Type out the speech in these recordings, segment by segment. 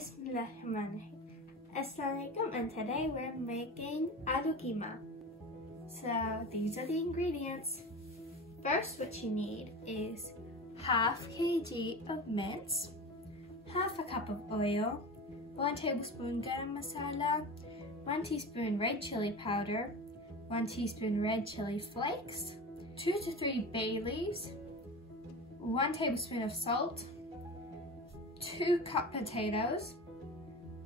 Bismillahirrahmanirrahim. Assalamualaikum, and today we're making aloo keema. So these are the ingredients. First, what you need is half kg of mince, half a cup of oil, 1 tablespoon garam masala, 1 teaspoon red chili powder, 1 teaspoon red chili flakes, 2 to 3 bay leaves, 1 tablespoon of salt, 2 cut potatoes,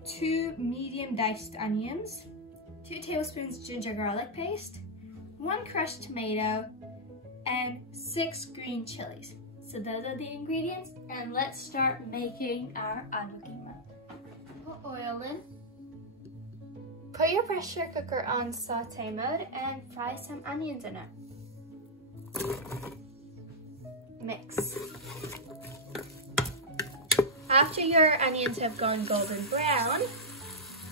2 medium diced onions, 2 tablespoons ginger garlic paste, 1 crushed tomato, and 6 green chilies. So those are the ingredients, and let's start making our aloo keema. Put oil in. Put your pressure cooker on saute mode and fry some onions in it. Mix. After your onions have gone golden brown,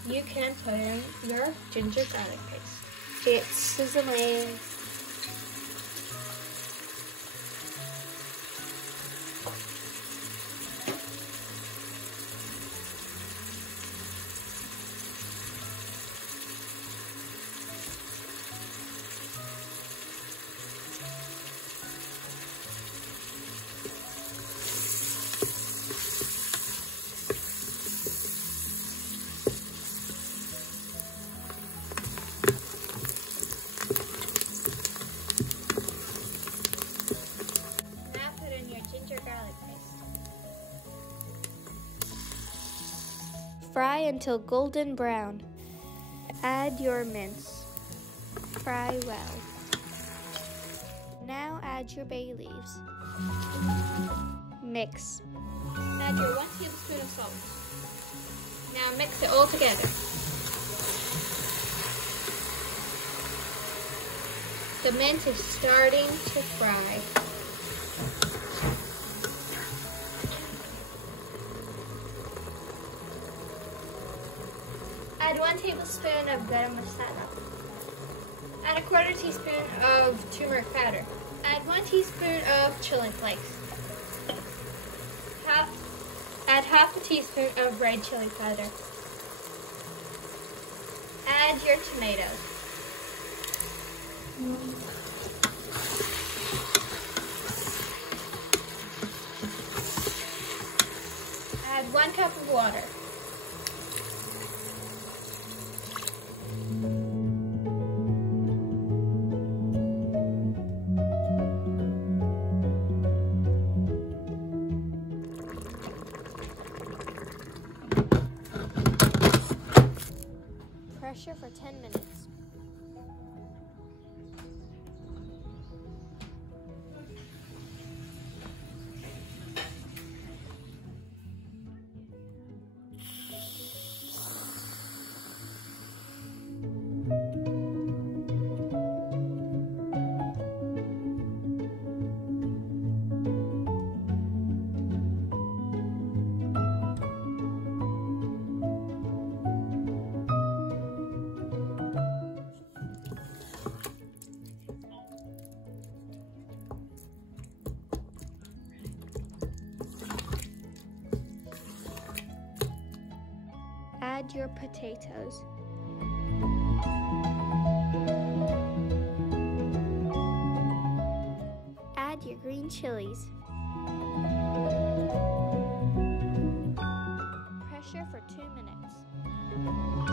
you can put in your ginger garlic paste. It's sizzling. Garlic paste. Fry until golden brown. Add your mince. Fry well. Now add your bay leaves. Mix. Add your 1 tablespoon of salt. Now mix it all together. The mince is starting to fry. Add 1 tablespoon of garam masala. Add a 1/4 teaspoon of turmeric powder. Add 1 teaspoon of chili flakes. Add half a teaspoon of red chili powder. Add your tomatoes. Add 1 cup of water. Pressure for 10 minutes. Add your potatoes. Add your green chilies. Pressure for 2 minutes.